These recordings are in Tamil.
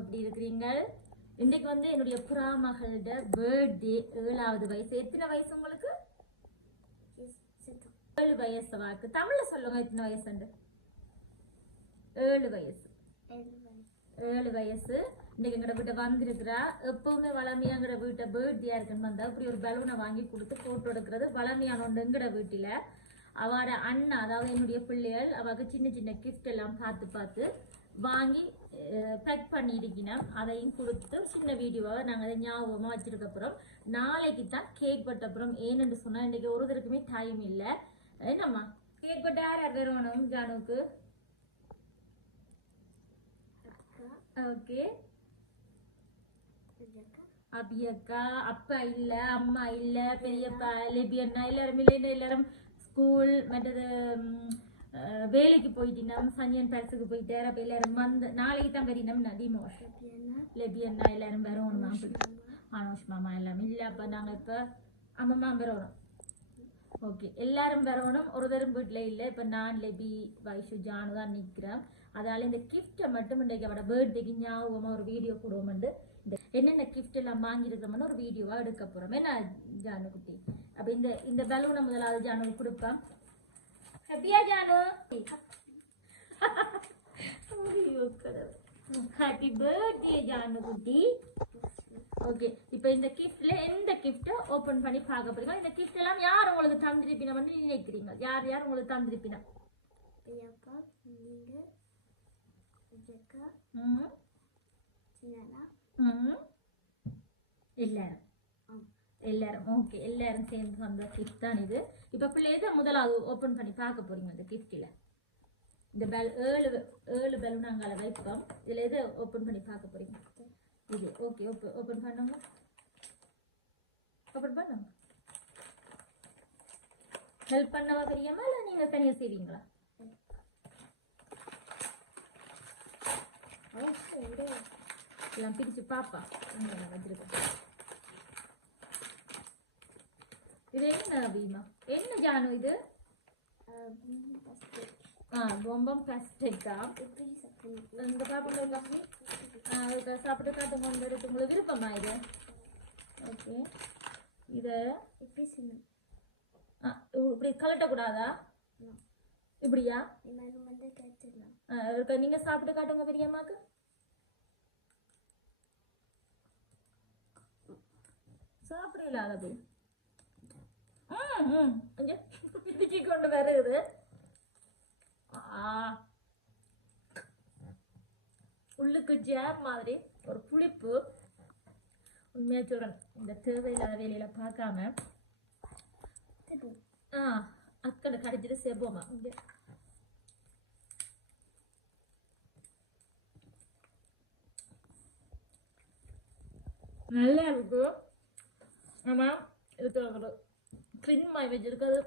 எப்படி இருக்கிறீங்க இன்னைக்கு வந்து என்னுடைய புறா மகளோட பர்த்டே ஏழாவது வயசு. எத்தனை வயசு உங்களுக்கு? ஏழு வயசு வாக்கு. தமிழ்ல சொல்லுங்க எத்தனை வயசுண்டு? ஏழு வயசு. ஏழு வயசு. இன்னைக்கு எங்கட வீட்டை வந்திருக்கிறா. எப்பவுமே வளமையா எங்கட வீட்டை பர்த்டே இருக்குன்னு வந்தா இப்படி ஒரு பலூனை வாங்கி கொடுத்து போட்டோ எடுக்கிறது வளமையான ஒன்று எங்கட வீட்டில. அவட அண்ணா அதாவது என்னுடைய பிள்ளைகள் அவருக்கு சின்ன சின்ன கிஃப்ட் எல்லாம் பார்த்து பார்த்து வாங்கி பேக் பண்ணி இருக்கணும் அதையும் கொடுத்து சின்ன வீடியோவை நாங்கள் அதை ஞாபகமாக வச்சிருக்க அப்புறம் நாளைக்கு தான் கேக் பட்ட அப்புறம் ஏன்னு சொன்னால் இன்னைக்கு ஒரு தருக்குமே டைம் இல்லை. என்னம்மா கேக் பட்ட யார் யார் வேணும் ஜானுக்கு ஓகே. அபியக்கா அப்பா இல்ல அம்மா இல்ல பெரியப்பா லிபி அண்ணா எல்லாரும் இல்லைன்னு எல்லாரும் ஸ்கூல் மற்றது வேலைக்கு போயிட்டினோம் சஞ்சயன் பேரஸுக்கு போயிட்டார் அப்ப எல்லாரும் வந்து நாளைக்கு தான் வரினோம் நதிமோஷ் லிபி அண்ணா எல்லாரும் வரணும் அனோஷ் மாமா. எல்லாம். இல்ல அப்ப நாங்க இப்ப அம்மம்மா வரணும் ஓகே எல்லாரும் வரணும் ஒரு தரம் வீட்டில் இல்லை. இப்போ நான் லெபி வைஷு ஜானு தான் நிற்கிறேன் அதால இந்த கிஃப்ட்டை மட்டும் இன்றைக்கு அவட பர்த்டேக்கு ஞாபகமாக ஒரு வீடியோ போடுவோம்ண்டு. இந்த என்னென்ன கிஃப்ட் எல்லாம் வாங்கியிருக்கோம்னு ஒரு வீடியோவாக எடுக்க போகிறோம் என்ன ஜானு குட்டி? அப்போ இந்த இந்த பலூனை முதலாவது ஜானு கொடுப்பேன் ஹாப்பியா ஜானு? ஹாப்பி பர்த்டே ஜானு குட்டி. ஓகே இப்போ இந்த கிஃப்ட்ல எந்த கிஃப்ட்டை ஓபன் பண்ணி பார்க்க போறீங்க? இந்த கிஃப்ட் எல்லாம் யார் உங்களுக்கு தந்திருப்பினம்னு நினைக்கிறீங்க? யார் யார் உங்களுக்கு தந்திருப்பினா? பெரியப்பா நீங்க விஜயக்கா ம் ம் எல்லாரும். எல்லாரும் ஓகே எல்லாரும் சேர்ந்து வந்த கிஃப்ட் தான் இது. இப்போ பிள்ளை எதை முதலாவது ஓப்பன் பண்ணி பார்க்க போறீங்க இந்த கிஃப்ட்டில் இந்த பெல் ஏழு ஏழு பலூன் அங்கால வைப்போம். இதில் எது ஓப்பன் பண்ணி பார்க்க போறீங்க? இது ஓகே ஓப்பன் ஓப்பன் பண்ணுங்க. ஓப்பன் பண்ணுங்க. ஹெல்ப் பண்ணவா பெரியம்மா இல்லை நீங்கள் தனியாக செய்வீங்களா? ஓகே எல்லாம் பிரித்து பாப்பா. இங்க வச்சிருக்கேன். இது என்ன பீமா என்ன ஜானு இது ஆ பொம்பம் பிளாஸ்டிக்கா எப்படி சாப்பிடுங்க இந்த பாப்பா காஃபி சாப்பிட்டு காட்டு கொண்டு எடுத்து உங்களுக்கு விருப்பமா இது ஓகே இதை எப்படி சின்ன ஆ, இப்படி கலட்டக்கூடாதா இப்படியா எல்லாரும் நீங்க சாப்பிட்டு காட்டுங்க பெரியம்மாக்கு சாப்பிடல அது ம் ம் கொண்டு வருது உள்ளுக்கு ஜாம் மாதிரி ஒரு புளிப்பு. உண்மையா சொல்றேன். இந்த தேவையில்லாத வேலையில பார்க்காம. ஆ அக்கடை கடைச்சிட்டு சேப்போமா இங்கே. நல்லா இருக்கும் ஆமாம் இதுக்கு க்ரின் மாய் வச்சிருக்கிறது.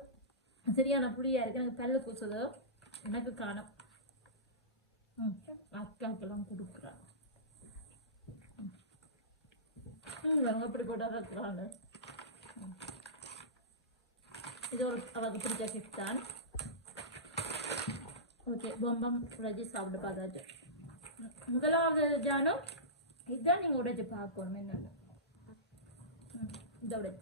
சரியான புளியாக இருக்குது எனக்கு பல்லு கூச்சது எனக்கு காணும். ம் அக்காக்கெல்லாம் கொடுக்குறாங்க. ம் அவங்க இப்படி போட்டு இருக்கிறாங்க. இது ஒரு அவருக்கு பிடிச்ச கிஃப்ட் தான். ஓகே பொம்பம் உடைச்சி சாப்பிட பார்த்தாச்சு. முதலாவது ஜானம் இதுதான் நீங்கள் உடைச்சி பார்க்கணும். என்னென்னு. ம் இதை உடைச்சு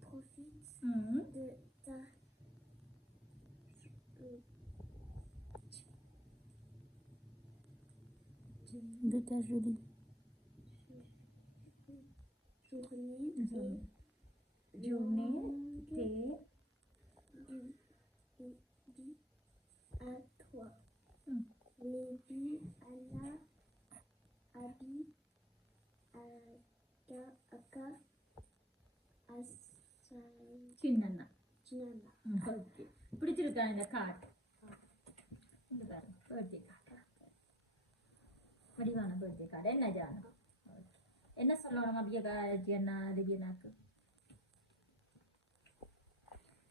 profite mmh. de ta de ta jolie journée de, mhm. journée de, à toi. Mmh. Les à la Aga, Asai, சின்னண்ணா சின்னம்மா ஓகே பிடிச்சிருக்கா இந்த கார்டு இந்த பாருங்க பர்த்டே கார்டு வடிவான பர்த்டே கார்டு என்ன ஜானு Okay. என்ன சொல்லணும் அபியகா ஜென்னா திவ்யனாக்கு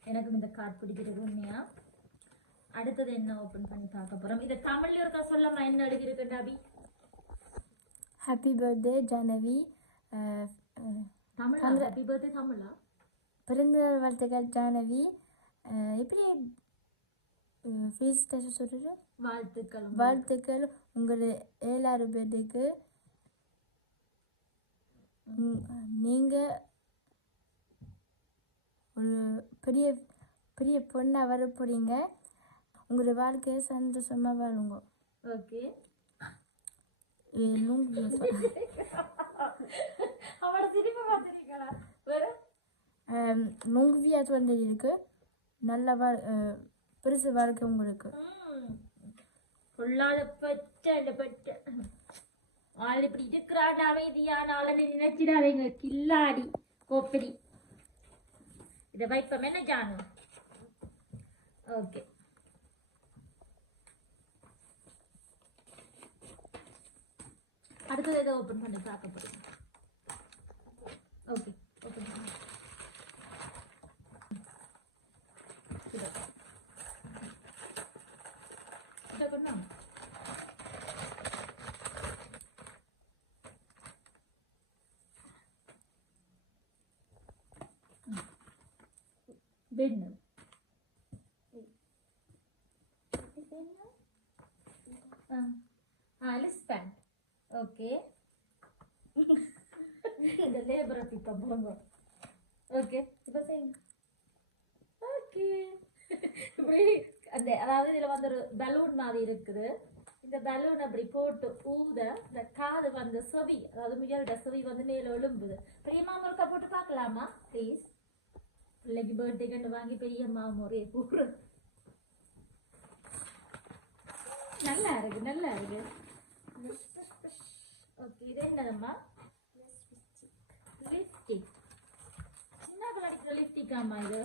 எனக்கும் இந்த கார்டு பிடிக்கிறது உண்மையா அடுத்தது என்ன ஓபன் பண்ணி பார்க்க போறோம் இதை தமிழ்ல இருக்கா சொல்லமா என்ன எழுதியிருக்கு Abi happy birthday Janavi happy birthday தமிழா? பிறந்தநாள் வாழ்த்துக்கள் ஜானவி எப்படி ஃபீஸ் சொல்கிறது வாழ்த்துக்கள் வாழ்த்துக்கள் உங்கள் ஏழாறு பேர்த்துக்கு. நீங்கள் ஒரு பெரிய பெரிய பொண்ணாக வர போகிறீங்க உங்களோட வாழ்க்கையை சந்தோஷமாக வாழுங்க. ஓகே வேற நுங்குவியா வந்து இருக்கு நல்ல பெருசு வாழ்க்கை உங்களுக்கு பொல்லாத பச்சை பச்சை ஆள் இப்படி இருக்கிறான் அமைதியான ஆளை நினைச்சிடாதீங்க கில்லாடி கோப்பரி இதை வைப்போம் என்ன ஜானு ஓகே அடுத்தது எதை ஓப்பன் பண்ணி பார்க்க போறீங்க ஓகே ஓப்பன் பண்ணி இதோ. இதோ கொண்டு வாங்க. பெண்ணு ஆலிஸ் பேண்ட் ஓகே இந்த லேபரை பிக்க போங்க ஓகே இப்போ செய்யுங்க ஓகே இப்படி அந்த அதாவது இதில் வந்து ஒரு பலூன் மாதிரி இருக்குது. இந்த பலூன் அப்படி போட்டு ஊத இந்த காது வந்து செவி அதாவது முயலோட செவி வந்து மேலே எழும்புது. பெரியம்மா முழுக்க போட்டு பார்க்கலாமா? ப்ளீஸ் பிள்ளைக்கு பர்த்டே கண்டு வாங்கி பெரியம்மா முறையை போடு நல்லா இருக்கு நல்லா இருக்கு. ஓகே இது என்னதும்மா? லிப்ஸ்டிக் சின்னாக்கள் அடிக்கிற லிப்ஸ்டிக்காமா இது?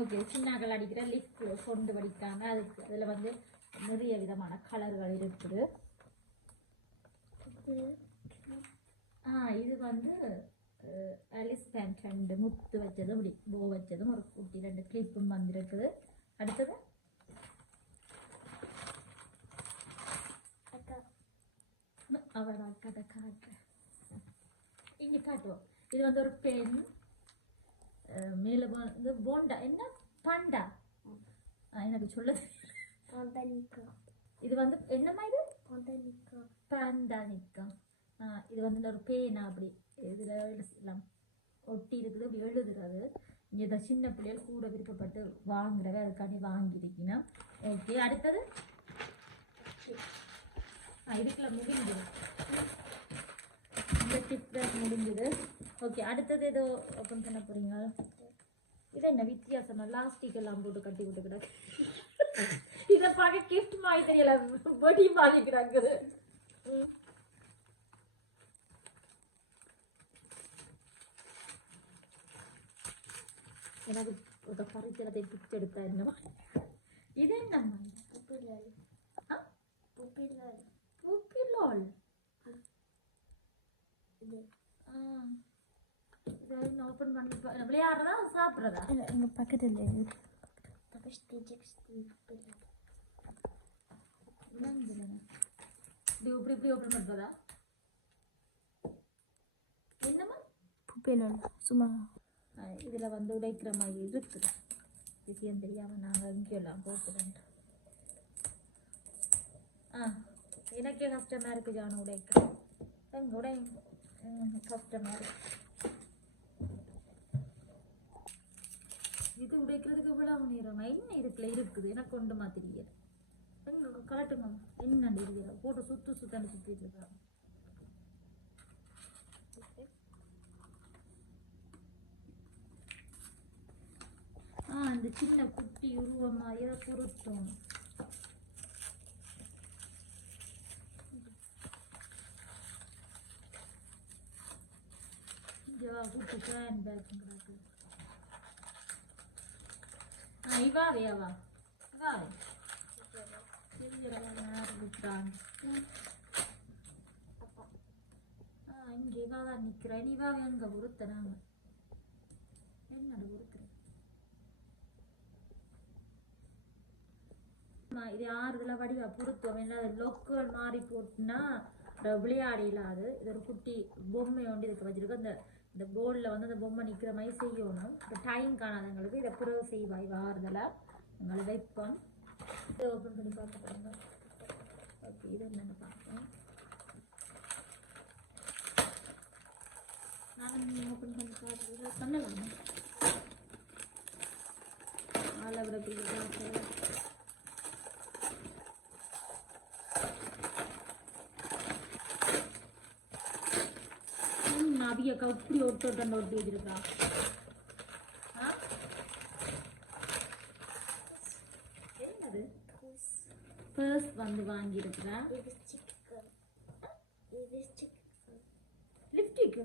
ஓகே சின்னாக்கள் அடிக்கிற லிப்ட் கொண்டு வடிக்காம அதுக்கு அதில் வந்து நிறைய விதமான கலர்கள் இருக்குது. ஆ இது வந்து அலிஸ் பேண்ட் ரெண்டு முத்து வச்சதும் இப்படி போ வச்சதும் ஒரு குட்டி ரெண்டு கிளிப்பும் வந்திருக்குது. அடுத்தது? அவட கதை காட்டுறேன் இங்கே காட்டுவோம். இது வந்து ஒரு பெண் மேலே வந்து போண்டா. என்ன? பண்டா. எனக்கு சொல்ல. தெரியல. Pandanica. இது வந்து என்னம்மா இது. பேண்டானிக்கம் இது வந்து ஒரு பேனா அப்படி. இதில் எல்லாம் ஒட்டி இருக்குது இப்படி எழுதுறது இங்கே இந்த சின்ன பிள்ளைகள் கூட விருப்பப்பட்டு வாங்குறவ அதுக்காண்டி வாங்கியிருக்கணும் ஓகே அடுத்தது? ஆ இதுக்குள்ள முடிஞ்சது. இந்த டிப் முடிஞ்சது. ஓகே அடுத்தது ஏதோ ஓப்பன் பண்ண போறீங்க இது என்ன வித்தியாசம் லாஸ்டிக் எல்லாம் போட்டு கட்டி விட்டு கிடக்கு இதை பார்க்க கிஃப்ட் மாதிரி தெரியல படி மாதிரி கிடக்குது ம். எனக்கு ஒரு பரிச்சலத்தை பிடிச்சு எடுத்தா என்னமா இது என்னம்மா. ஆ? Pupilal. புப்பிலோல் இது ஆ. இதை ஓப்பன் பண்ணி விளையாடுறதா சாப்பிட்றதா எங்கள் பக்கத்தில் இருக்கு. இப்படி இப்படி இப்படி ஓப்பன் பண்ணுறதா என்னம்மா புப்பையில் சும்மா இதில் வந்து உடைக்கிற மாதிரி இருக்குது விஷயம் தெரியாமல் நாங்கள் இங்கெல்லாம் போட்டு வேண்டாம் ஆ எனக்கே கஷ்டமாக இருக்குது ஜானு உடைக்க எங்க உடை ம், கஷ்டமா இது உடைக்கிறதுக்கு இவ்வளவு நேரம்? என்ன இருக்குல்ல இருக்குது? எனக்கு கொண்டு மாத்திரியே எங்க என்ன இருக்கிற போட்டு சுத்து சுத்தாண்டு சுத்திட்டு இருக்காங்க. ஆ அந்த சின்ன குட்டி உருவமா இதை பொருத்தம். இங்க வா, குட்டி ஃபேன் பேக் கிடக்கு ஆ இவாவே அவா இவாவே இங்கே இவாவா நிற்கிறேன் இவாவே அங்கே பொறுத்தனாங்க என்னோட பொறுக்கிறேன் இது ஆறுதல வடிவா பொருத்துவோம் என்ன லொக்கல் மாறி போட்டுனா அஹ் அது இது ஒரு குட்டி பொம்மை ஒன்று இதுக்கு வச்சிருக்கு அந்த இந்த போர்டில் வந்து அந்த பொம்மை நிற்கிற மாதிரி செய்யணும். இப்போ டைம் காணாதவங்களுக்கு இதை பிறகு செய்வாய் இவ உங்களை வைப்போம். இதை ஓப்பன் பண்ணி பார்க்க போகிறோங்க ஓகே இது என்னென்னு பார்ப்போம். நானும் ஓப்பன் பண்ணி பார்த்து பண்ணலாமா? ஆளை விட நவியக்கா இப்படி ஒட்டு ஒட்டு ஒட்டி வச்சிருக்கா ஆ? என்னது? பர்ஸ் வந்து வாங்கியிருக்கிறேன் இது லிப்டிக்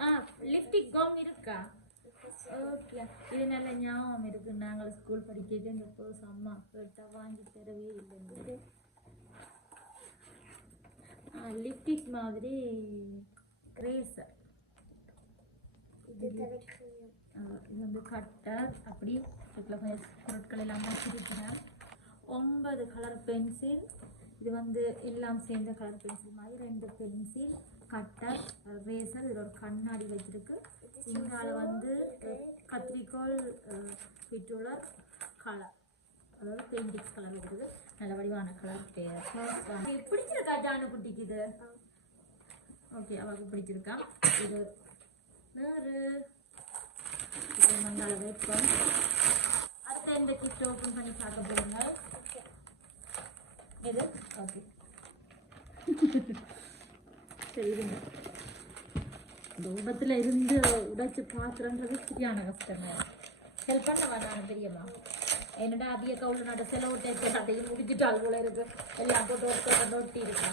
ஆ லிப்டிக் கம் இருக்கா? ஓகே இது நல்ல ஞாபகம் இருக்கு. நாங்கள் ஸ்கூல் படிக்கிறது இந்த பர்ஸ் அம்மா கேட்டா வாங்கி தரவே இல்லை லிப்டிக் மாதிரி கிரேசர் இது வந்து கட்டர் அப்படி இதுக்குள்ள கொஞ்சம் பொருட்கள் எல்லாம் வச்சிருக்கிறேன். ஒன்பது கலர் பென்சில் இது வந்து எல்லாம் சேர்ந்த கலர் பென்சில் மாதிரி ரெண்டு பென்சில் கட்டர் ரேசர் இதில் ஒரு கண்ணாடி வச்சிருக்கு. இங்கால வந்து அஹ், கத்திரிக்கோல் பிட்டுலர் கலர் அதாவது பெயிண்டிங்ஸ் கலர் இருக்குது. நல்ல வடிவான கலர் பிடிச்சிருக்கா ஜானு குட்டிக்கு இது? ஓகே அவளுக்கு பிடிச்சிருக்கா? இது வேறு. இது மங்கால வைப்போம். அடுத்த இந்த கிஃப்ட் ஓப்பன் பண்ணி பார்க்க போடுங்க எது ஓகே சரி இருங்க. இந்த உடத்துல இருந்து உடைச்சு பாக்குறன்றது சரியான கஷ்டங்க ஹெல்ப் பண்ண வேண்டாம் பெரியம்மா என்னடா அவிய கவுல நட செலவு டேக்கு அதையும் முடிச்சுட்டால் போல இருக்கு. எல்லாம் போட்டு ஒட்டு ஒட்டி இருக்கா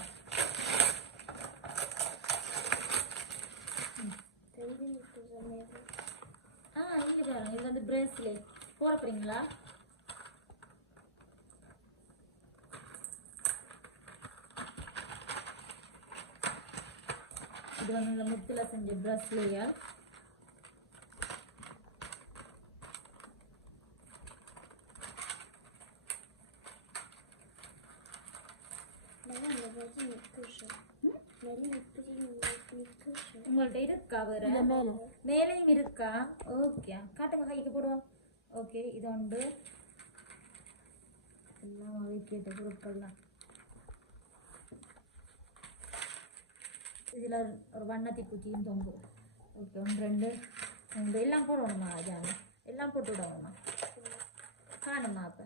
தெரிஞ்சு நிற்கிற ஆ இங்க பாருங்க இது வந்து போறீங்களா? இது வந்து இந்த முத்துல செஞ்ச பிரஸ்லேயர் உங்கள்ட்ட இருக்கா வேற? மேலேயும் இருக்கா? ஓகே காட்டுங்க கைக்கு போடுவோம் ஓகே இது உண்டு. எல்லாம் வைக்கிட்ட பொருட்கள்லாம் இதில் ஒரு வண்ணத்தி பூச்சியும் தொங்கும். ஓகே ஒன்று ரெண்டு மூன்று. எல்லாம் போடணுமா ஜானு எல்லாம் போட்டு விடணுமா? காணுமா அப்போ?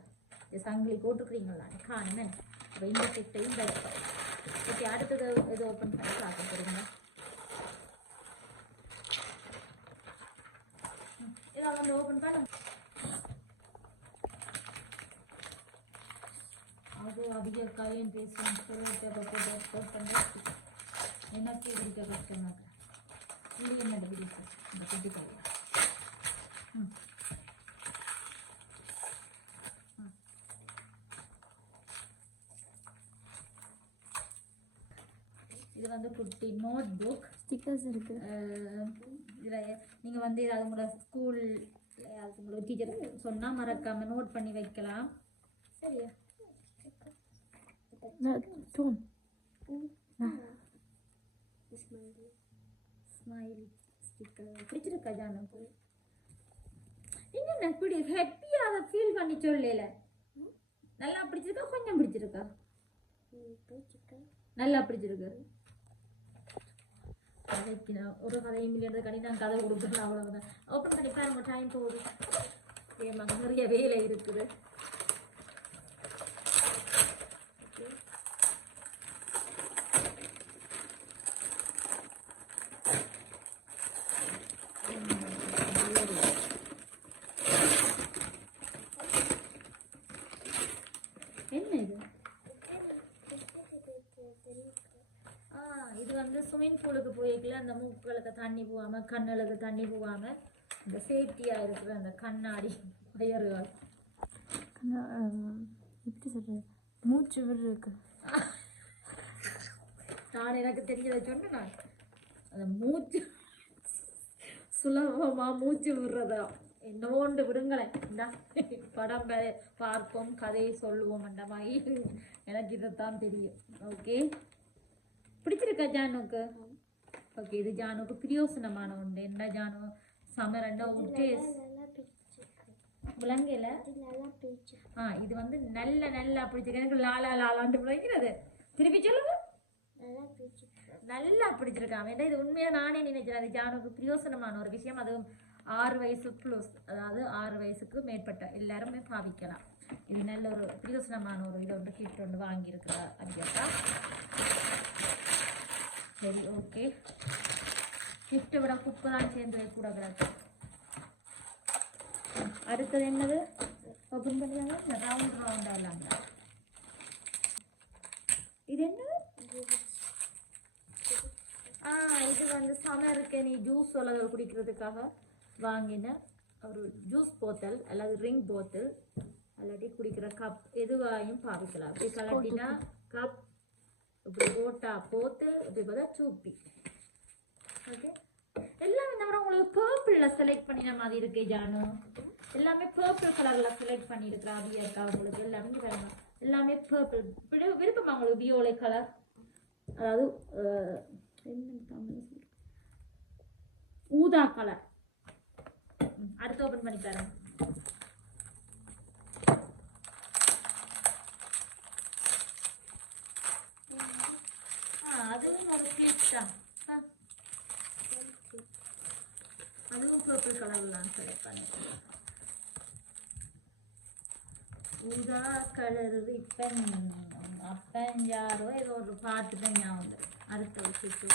இது சங்கிலி போட்டுக்கிறீங்களா? காணுமே. அப்போ இந்த செட்டையும் ஓகே அடுத்தது இது ஓப்பன் பண்ணி பார்க்க போகிறீங்க இதை வந்து ஓப்பன் பண்ண. அது அதிக காயம் பேசும். எனக்கு பிடிக்க கஷ்டமாக இல்லை என்ன பிடிக்கும் இந்த குட்டி காயம் ம். இது வந்து குட்டி நோட் புக் ஸ்டிக்கர்ஸ் இருக்கு. இதில் நீங்கள் வந்து ஏதாவது உங்களோட ஸ்கூல் உங்களோட டீச்சர் சொன்னால் மறக்காமல் நோட் பண்ணி வைக்கலாம். சரியா? டோன் ஸ்மைலி ஸ்மைல் ஸ்டிக்கர் பிடிச்சிருக்கா ஜானுக்கு என்னென்ன இப்படி ஹாப்பியாக அதை ஃபீல் பண்ணி சொல்லல? நல்லா பிடிச்சிருக்கா? கொஞ்சம் பிடிச்சிருக்கா. நல்லா பிடிச்சிருக்கு. கதைக்கு நான் ஒரு கதையும் இல்லைன்ற கடை நான் கதை கொடுக்குறேன் அவ்வளவுதான். ஓப்பன் பண்ணி நம்ம டைம் போகுது. ஏமா நிறைய வேலை இருக்குது என்ன இது ஆ இது வந்து ஸ்விம்மிங் பூலுக்கு போய்க்கல அந்த மூக்களுக்கு தண்ணி போகாம கண்ணுகளுக்கு தண்ணி போகாம இந்த சேஃப்டியா இருக்கிற அந்த கண்ணாடி வயறுகள். எப்படி சொல்றது? மூச்சு விடுறதுக்கு நான் எனக்கு தெரிஞ்சதை சொன்னேன்? நான் அந்த மூச்சு சுலபமா மூச்சு விடுறதா? என்னவோண்டு விடுங்களேன். இந்தா, படம் பார்ப்போம் கதையை சொல்லுவோம் அந்த மாதிரி. எனக்கு இதைத்தான் தெரியும். ஓகே பிடிச்சிருக்கா ஜானுக்கு ஓகே இது ஜானுக்கு பிரியோசனமான ஒன்று என்ன ஜானு சமர் நல்லா பிடிச்சிருக்கு விலங்கையில் ஆ இது வந்து நல்ல நல்லா பிடிச்சிருக்கு எனக்கு லாலா லாலான்ட்டு பிடிக்கிறது திருப்பி சொல்லுங்க நல்லா பிடிச்சிருக்கு நல்லா பிடிச்சிருக்கான் வேண்டாம் இது உண்மையா நானே நினைக்கிறேன் அது ஜானுக்கு பிரயோசனமான ஒரு விஷயம் அதுவும் ஆறு வயசு ப்ளஸ் அதாவது ஆறு வயசுக்கு மேற்பட்ட எல்லாருமே பாவிக்கலாம் இது நல்ல ஒரு பிரயோசனமான ஒரு இது ஒன்று கிஃப்ட் ஒன்று வாங்கியிருக்கிறா அப்படியாக்கா சரி ஓகே கிஃப்ட்டை விட குப்பை தான் சேர்ந்து வைக்கூடாது அடுத்தது என்னது? ஓப்பன் பண்ணியாங்க இந்த ரவுண்ட் ரவுண்டாக இல்லாமல் இது என்னது ஆ இது வந்து சமருக்கு நீ ஜூஸ் உலக குடிக்கிறதுக்காக வாங்கின ஒரு ஜூஸ் போத்தல் அல்லது ரிங் போத்தல் அல்லாட்டி குடிக்கிற கப் எதுவாயும் பாவிக்கலாம். இப்படி கலட்டினா கப் இப்படி போட்டா போத்து இப்படி பார்த்தா சூப்பி ஓகே எல்லாமே இந்த மாதிரி உங்களுக்கு பர்பிளில் செலக்ட் பண்ணின மாதிரி இருக்கு ஜானு. எல்லாமே பர்பிள் கலரில் செலக்ட் பண்ணியிருக்கிறா இருக்கா உங்களுக்கு? எல்லாமே வேணும் எல்லாமே பர்பிள் இப்படி விருப்பமா உங்களுக்கு வியோலை கலர் அதாவது என்ன தமிழ் ஊதா கலர் அடுத்து ஓபன் பண்ணி தரேன் ஆ, அதுவும் ஒரு கிளிப் தான். அதுவும் பர்பிள் கலர்ல தான் செலக்ட் பண்ணிருக்கேன். ஊதா கலர் ரிப்பன் அப்பன் யாரோ ஏதோ ஒரு பாட்டு தான் ஞாபகம் அடுத்த விஷயத்து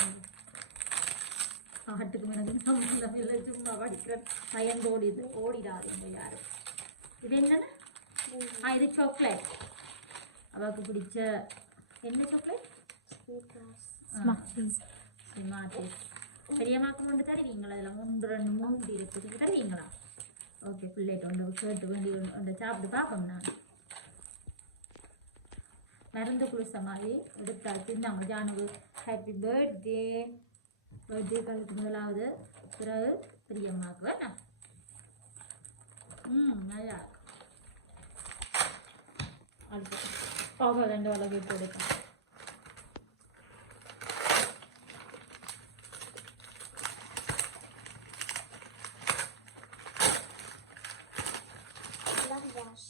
பாட்டுக்கு எனக்கு சம்பந்தம் இல்லை சும்மா படிக்கிற பயந்து ஓடிது ஓடிடாதீங்க யாரும். இது என்னன்னா இது சாக்லேட் அவளுக்கு பிடிச்ச என்ன சாக்லேட் ஸ்மார்ட் பெரியம்மாக்கு கொண்டு தருவீங்களா அதில் மூன்று ரெண்டு மூன்று இருக்குது தருவீங்களா ஓகே பிள்ளைகிட்ட ஒன்று கேட்டு வேண்டி ஒன்று சாப்பிட்டு பார்ப்போம் நான் மருந்து குளிச்ச மாதிரி எடுத்தாச்சு நம்ம ஜானுக்கு ஹாப்பி பர்த்டே பர்த்டே காலத்துக்கு முதலாவது பிறகு பெரியம்மாவுக்கு வேணாம் ம் நல்லா இருக்கு. அடுத்து போக ரெண்டு வளவு போடுக்கலாம் Lavash.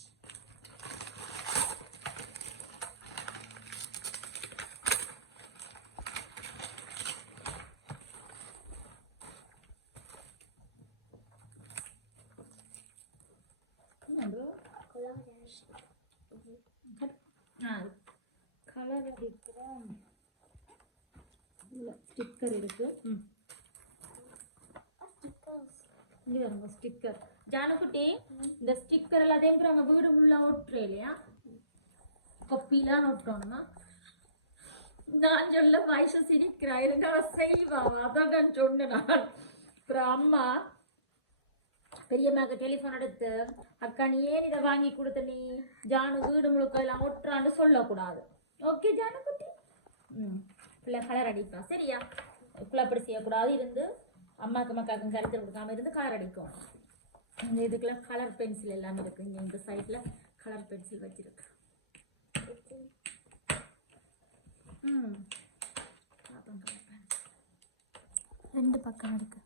என்னது Lavash. ஆ கலர் ஸ்டிக்கர் இருக்கு. ம். இங்கே வருங்க ஸ்டிக்கர் ஜானுக்குட்டி இந்த ஸ்டிக்கர் எல்லாத்தையும் நாங்கள் வீடு ஃபுல்லாக ஒட்டுறோம் இல்லையா? கொப்பிலாம் ஒட்டணுமா நான் சொல்ல வயசு சிரிக்கிறா இருந்தா செய்வா. அதான் நான் சொன்னேன் அப்புறம் அம்மா பெரியம்மாக்கு டெலிஃபோன் எடுத்து அக்கா நீ ஏன் இதை வாங்கி கொடுத்த நீ? ஜானு வீடு முழுக்க எல்லாம் ஒட்டுறான்னு சொல்லக்கூடாது. ஓகே ஜானு குட்டி ம் பிள்ளை கலர் அடிக்கலாம் சரியா? பிள்ளை அப்படி செய்யக்கூடாது. இருந்து அம்மாக்கு மக்காக்கும் கருத்து கொடுக்காம இருந்து கலர் அடிக்கும். இந்த இதுக்கெல்லாம் கலர் பென்சில் எல்லாமே இருக்கு. இங்க இந்த சைடில் கலர் பென்சில் வச்சிருக்கு. ம். ரெண்டு பக்கம் இருக்கு.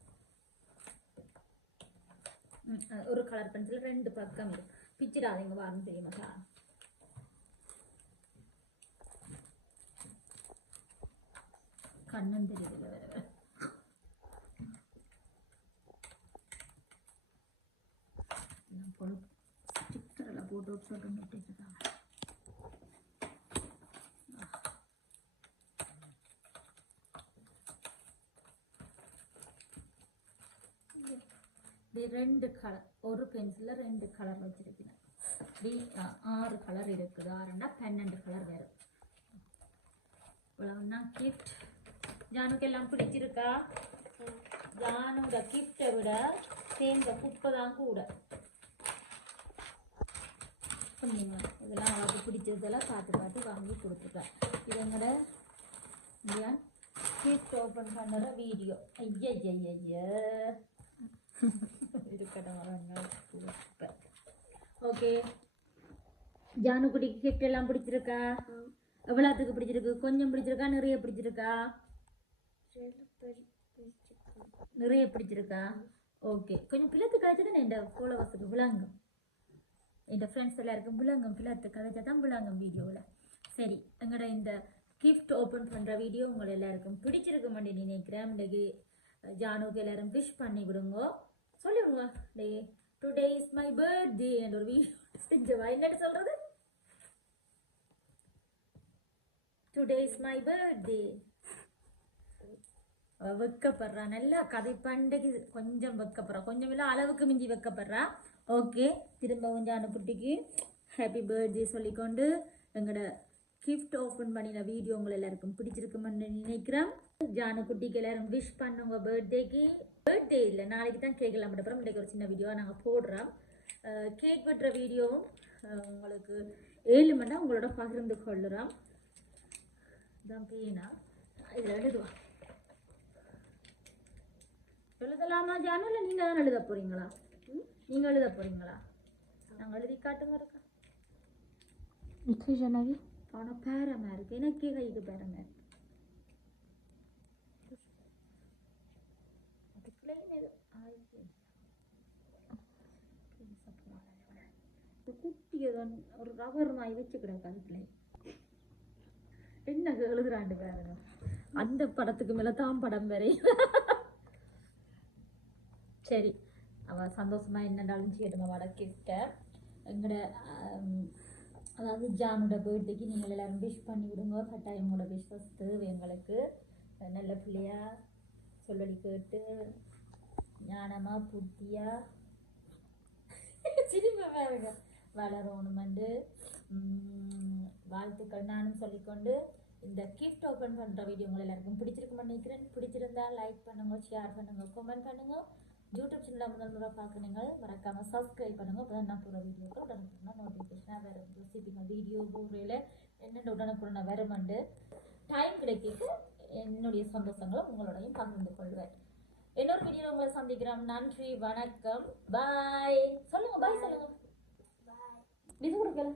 ஒரு கலர் பென்சில் ரெண்டு பக்கம் இருக்கு. பிச்சிடாதீங்க வாரம் தெரியுமா கண்ணும் தெரியல வேற வேற எல்லாம் பொழு ஸ்டிக்கர் போட்டு விட்டு சொல்லிட்டு விட்டுருக்காங்க ரெண்டு கலர் ஒரு பென்சிலில் ரெண்டு கலர் வச்சிருக்கேன் இப்படி ஆறு கலர் இருக்குது ஆறுன்னா பன்னெண்டு கலர் வரும் இவ்வளவுன்னா கிஃப்ட் ஜானுக்கு எல்லாம் பிடிச்சிருக்கா ஜானோட கிஃப்டை விட சேர்ந்த குப்பை தான் கூட. இதெல்லாம் அவளுக்கு பிடிச்சதெல்லாம் பார்த்து பார்த்து வாங்கி கொடுத்துருக்கேன் இது எங்களோட இல்லையா கிஃப்ட் ஓப்பன் பண்ணுற வீடியோ ஐயா ஐயா ஐயா இருக்கட்டும் ஓகே ஜானுக்குடிக்கு கிஃப்ட் எல்லாம் பிடிச்சிருக்கா? எவ்வளோத்துக்கு பிடிச்சிருக்கு கொஞ்சம் பிடிச்சிருக்கா நிறைய பிடிச்சிருக்கா? நிறைய பிடிச்சிருக்கா? ஓகே. கொஞ்சம் பிள்ளைத்து கதைச்சது என் ஃபாலோவர்ஸுக்கு விளங்கும். என் ஃப்ரெண்ட்ஸ் எல்லாருக்கும் விளங்கும். பிளத்து கதைச்சா தான் விளங்கும் வீடியோவில் சரி எங்களோட இந்த கிஃப்ட் ஓப்பன் பண்ணுற வீடியோ உங்களை எல்லாருக்கும் பிடிச்சிருக்க மாட்டேன் நினைக்கிறேன் இன்னைக்கு ஜானுக்கு எல்லாரும் விஷ் பண்ணி கொடுங்க. சொல்லிவிடுங்க டே டுடே இஸ் மை பர்த்டே என்ற ஒரு வீடியோ செஞ்சவா? என்னட்டு சொல்கிறது டுடே இஸ் மை பர்த்டே வெக்கப்படுறா. நல்லா கதை பண்டைக்கு கொஞ்சம் வெக்கப்படுறா. கொஞ்சம் இல்லை அளவுக்கு மிஞ்சி வெக்கப்படுறா. ஓகே திரும்பவும் ஜானுக்குட்டிக்கு ஹாப்பி பர்த்டே சொல்லிக்கொண்டு எங்களோட கிஃப்ட் ஓப்பன் பண்ணின வீடியோ உங்களை எல்லாருக்கும் பிடிச்சிருக்குமென்னு நினைக்கிறேன். ஜானுக்குட்டிக்கு எல்லாரும் விஷ் பண்ணுங்க பர்த்டேக்கு பர்த்டே இல்லை நாளைக்கு தான் கேக் எல்லாம் போட இன்றைக்கு ஒரு சின்ன வீடியோவை நாங்கள் போடுறோம். கேக் வெட்டுற வீடியோவும் உங்களுக்கு ஏழு மணி நேரம் உங்களோட பகிர்ந்து கொள்ளுறோம். இதான் பேனா. இதில் எழுதுவா? எழுதலாமா? ஜானு இல்லை நீங்கள் தான் எழுத போகிறீங்களா நீங்கள் எழுத போகிறீங்களா நாங்கள் எழுதி காட்டுங்க இருக்கா நிக்கி ஜனவி ஆனால் பேரமா இருக்கு. எனக்கே கைக்கு பேரமா இருக்கு. அது plain இது. ஆயிடுச்சு. இது குட்டி ஏதோ ஒரு ரவர் மாதிரி வச்சு கிடக்கு அதுக்குள்ளே என்ன எழுதுறாண்டு பாருங்க. அந்த படத்துக்கு மேல தான் படம் வரை சரி. அவள் சந்தோஷமாக என்னடாலும் செய்யணும் வட கிஃப்ட எங்களோட அதாவது ஜானோட பேர்த்டேக்கு நீங்கள் எல்லோரும் விஷ் பண்ணி விடுங்க கட்டாயம் உங்களோட விஷஸ் தேவை எங்களுக்கு. நல்ல பிள்ளையாக சொல்லி கேட்டு ஞானமாக புத்தியாக சிரிப்பை பாருங்க. வளரணுமெண்டு வாழ்த்துக்கள் நானும் சொல்லிக்கொண்டு இந்த கிஃப்ட் ஓப்பன் பண்ணுற வீடியோ உங்களை எல்லாருக்கும் பிடிச்சிருக்குன்னு நினைக்கிறேன். பிடிச்சிருந்தா லைக் பண்ணுங்க ஷேர் பண்ணுங்க கமெண்ட் பண்ணுங்க. யூடியூப் சேனலில் முதல் முறை பார்க்குறீங்க மறக்காமல் சப்ஸ்கிரைப் பண்ணுங்க. அப்போ தான் நான் போகிற வீடியோக்கு உடனுக்குடன் நோட்டிஃபிகேஷனாக வேறு ரெசிபிங்க வீடியோ போடுறையில் என்னென்ன உடனுக்குடன் வருமண்டு டைம் கிடைக்கிட்டு என்னுடைய சந்தோஷங்களை உங்களோடையும் பகிர்ந்து கொள்வேன். இன்னொரு வீடியோ உங்களை சந்திக்கிறோம். நன்றி வணக்கம். பாய் சொல்லுங்க பாய் சொல்லுங்க. இது கொடுக்கல.